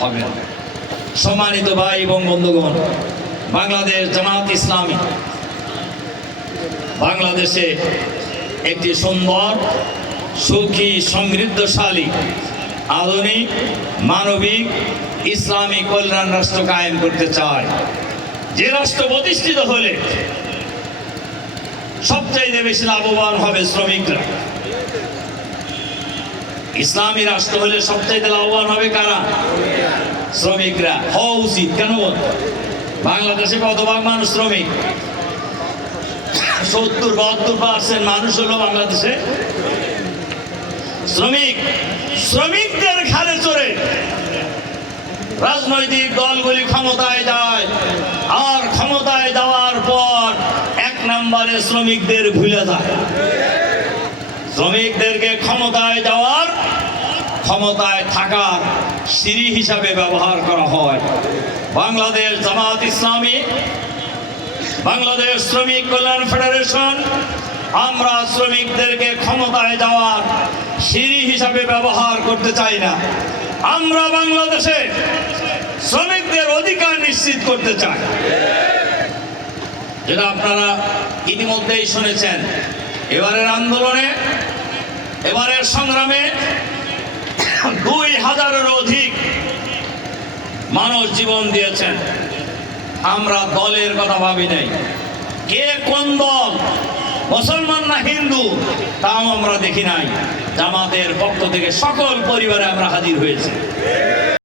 হবে। না সম্মানিত ভাই এবং বন্ধুগণ, বাংলাদেশ জামাত ইসলামী বাংলাদেশে একটি সুন্দর, সুখী, সমৃদ্ধশালী, আধুনিক, মানবিক, ইসলামী কল্যাণ রাষ্ট্র কায়েম করতে চায়। যে রাষ্ট্র প্রতিষ্ঠিত হলে সবচাইতে বেশি লাভবান হবে শ্রমিকরা। ইসলামী রাষ্ট্র হলে সবচাইতে লাভবান হবে কারা? শ্রমিকরা, হওয়া উচিত। কেন? বল? বাংলাদেশে কত ভাগ মানুষ শ্রমিক। সত্তর, বাহাত্তর পার্সেন্ট মানুষ হলো বাংলাদেশে শ্রমিক। শ্রমিকদের ঘাড়ে চড়ে রাজনৈতিক দলগুলি ক্ষমতায় যায়। আর ক্ষমতায় দেওয়ার পর এক নম্বরে শ্রমিকদের ভুলে যায়। শ্রমিকদেরকে ক্ষমতায় যাওয়ার, ক্ষমতায় থাকার সিঁড়ি হিসাবে ব্যবহার করা হয়। বাংলাদেশ জামাত ইসলামী, বাংলাদেশ শ্রমিক কল্যাণ ফেডারেশন, আমরা শ্রমিকদেরকে ক্ষমতায় যাওয়ার সিঁড়ি হিসাবে ব্যবহার করতে চাই না। আমরা বাংলাদেশে শ্রমিকদের অধিকার নিশ্চিত করতে চাই। যেটা আপনারা ইতিমধ্যেই শুনেছেন। এবারের আন্দোলনে, এবারের সংগ্রামে দুই মানুষ জীবন দিয়েছেন। আমরা দলের কথা ভাবি নাই। কে কোন দল? মুসলমান না হিন্দু? তাও আমরা দেখি নাই। জামাতের পক্ষ থেকে সকল পরিবারে আমরা হাজির হয়েছি।